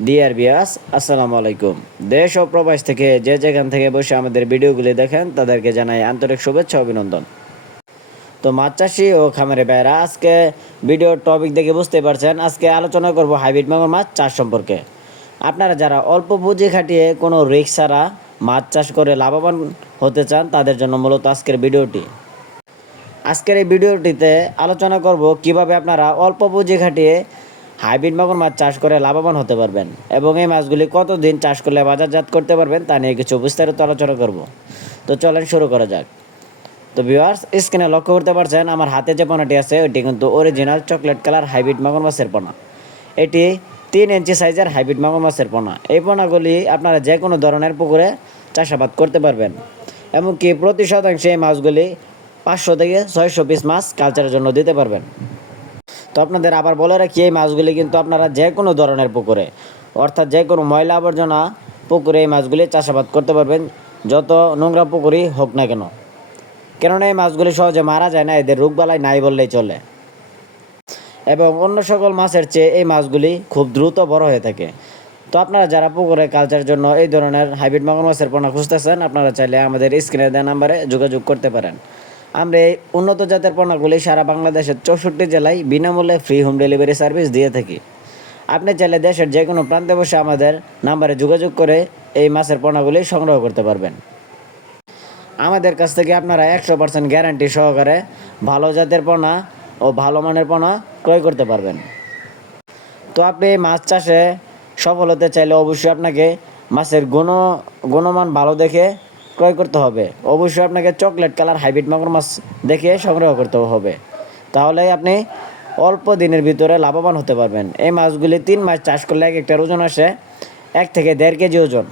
Dear viewers, আসসালামু আলাইকুম। দেশ ও প্রবাস থেকে যে যেখান থেকে বসে আমাদের ভিডিওগুলি দেখেন তাদেরকে জানাই আন্তরিক শুভেচ্ছা অভিনন্দন। তো মাছ চাষি ও খামারে ভাইরা, আজকে ভিডিওর টপিক দেখে বুঝতে পারছেন, আজকে আলোচনা করব হাইব্রিড মাগুর মাছ চাষ সম্পর্কে। আপনারা যারা অল্প পুঁজি খাটিয়ে কোনো রিস্ক ছাড়া মাছ চাষ করে লাভবান হতে চান তাদের জন্য মূলত আজকের ভিডিওটি। আজকের এই ভিডিওটিতে আলোচনা করব কিভাবে আপনারা অল্প পুঁজি খাটিয়ে হাইব্রিড মাগুর মাছ চাষ করে লাভবান হতে পারবেন এবং এই মাছগুলি কতদিন চাষ করলে বাজারজাত করতে পারবেন তা নিয়ে কিছু বিস্তারিত আলোচনা করব। তো চলেন শুরু করা যাক। তো ভিউয়ার্স, স্ক্রিনে লক্ষ্য করতে পারছেন আমার হাতে যে পোনাটি আছে ওইটি কিন্তু অরিজিনাল চকলেট কালার হাইব্রিড মাগুর মাছের পোনা। এটি 3 ইঞ্চি সাইজের হাইব্রিড মাগুর মাছের পোনা। এই পোনাগুলি আপনারা যে কোনো ধরনের পুকুরে চাষাবাদ করতে পারবেন। এমনকি প্রতি শতাংশে এই মাছগুলি 500 থেকে 600 পিস মাছ কালচারের জন্য দিতে পারবেন। তো আপনাদের আবার বলে রাখি, এই মাছগুলি কিন্তু আপনারা যে কোনো ধরনের পুকুরে, অর্থাৎ যে কোনো ময়লা আবর্জনা পুকুরে এই মাছগুলি চাষাবাদ করতে পারবেন, যত নোংরা পুকুরই হোক না কেন। কেননা এই মাছগুলি সহজে মারা যায় না, এদের রোগবালাই নাই বললেই চলে। এবং অন্য সকল মাছের চেয়ে এই মাছগুলি খুব দ্রুত বড় হয়ে থাকে। তো আপনারা যারা পুকুরে কালচারের জন্য এই ধরনের হাইব্রিড মাগুর মাছের পোনা খুঁজতেছেন, আপনারা চাইলে আমাদের স্ক্রিনে দেওয়া নাম্বারে যোগাযোগ করতে পারেন। আমরা এই উন্নত জাতের পোনাগুলি সারা বাংলাদেশের 64 জেলায় বিনামূল্যে ফ্রি হোম ডেলিভারি সার্ভিস দিয়ে থাকি। আপনি চাইলে দেশের যে কোনো প্রান্তে বসে আমাদের নাম্বারে যোগাযোগ করে এই মাছের পোনাগুলি সংগ্রহ করতে পারবেন। আমাদের কাছ থেকে আপনারা 100% গ্যারান্টি সহকারে ভালো জাতের পোনা ও ভালো মানের পোনা ক্রয় করতে পারবেন। তো আপনি মাছ চাষে সফল হতে চাইলে অবশ্যই আপনাকে মাছের গুণমান ভালো দেখে ক্রয় করতে হবে। অবশ্যই আপনাকে চকলেট কালার হাইব্রিড মাগুর মাছ দেখে সংগ্রহ করতে হবে, তাহলে আপনি অল্প দিনের ভিতরে লাভবান হতে পারবেন। এই মাছগুলি 3 মাস চাষ করলে এক একটার ওজন আসে 1 থেকে 1.5 কেজি ওজন।